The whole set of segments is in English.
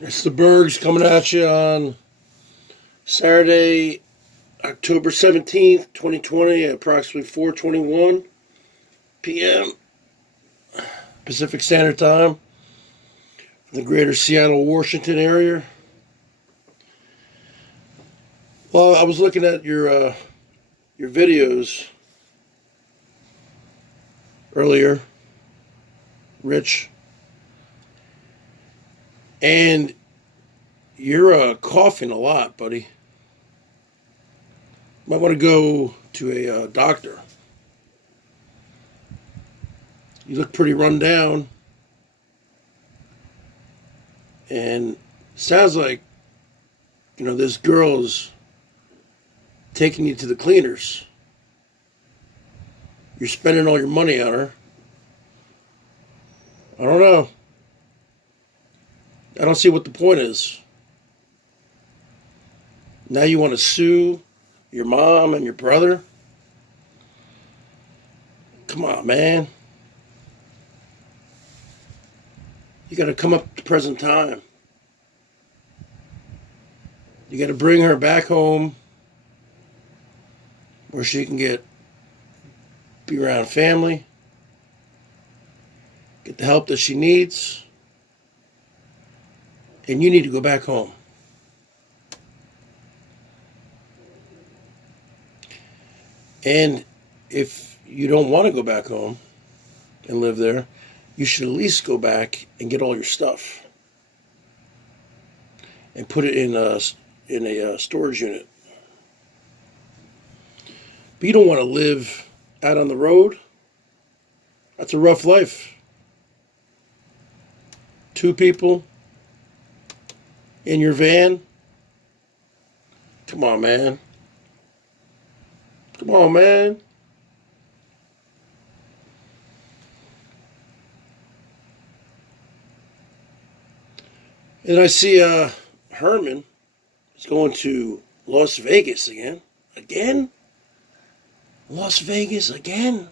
It's the Bergs coming at you on Saturday, October 17th, 2020 at approximately 4:21 p.m. Pacific Standard Time in the greater Seattle, Washington area. Well, I was looking at your videos earlier, Rich, and you're coughing a lot, buddy. Might want to go to a doctor. You look pretty run down, and sounds like this girl's taking you to the cleaners. You're spending all your money on her. I don't know. I don't see what the point is. Now you want to sue your mom and your brother? Come on, man. You got to come up to present time. You got to bring her back home where she can be around family, get the help that she needs, and you need to go back home. And if you don't want to go back home and live there, you should at least go back and get all your stuff and put it in a storage unit. But you don't want to live out on the road. That's a rough life. 2 people in your van. Come on, man. Come on, man. And I see Herman is going to Las Vegas again. Again? Las Vegas again?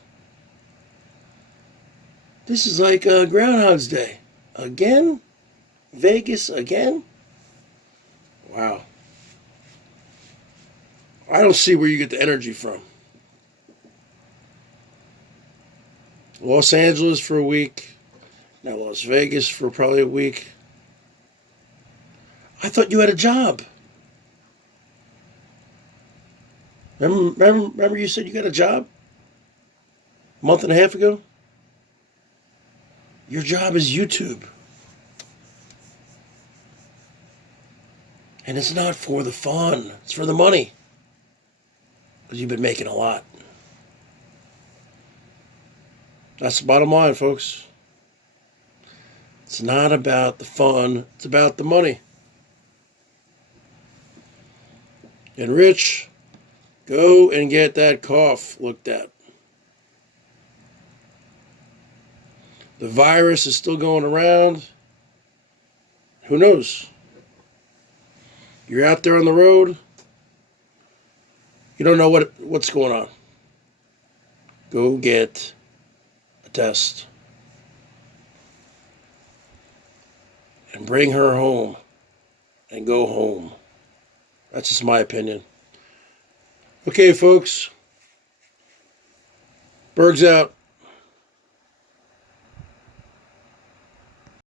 This is like Groundhog's Day. Again? Vegas again? Wow. I don't see where you get the energy from. Los Angeles for a week. Now Las Vegas for probably a week. I thought you had a job. Remember you said you got a job? A month and a half ago? Your job is YouTube. And it's not for the fun. It's for the money. Because you've been making a lot. That's the bottom line, folks. It's not about the fun. It's about the money. And Rich, go and get that cough looked at. The virus is still going around. Who knows? You're out there on the road. You don't know what's going on. Go get a test. And bring her home. And go home. That's just my opinion. Okay, folks. Bergs out.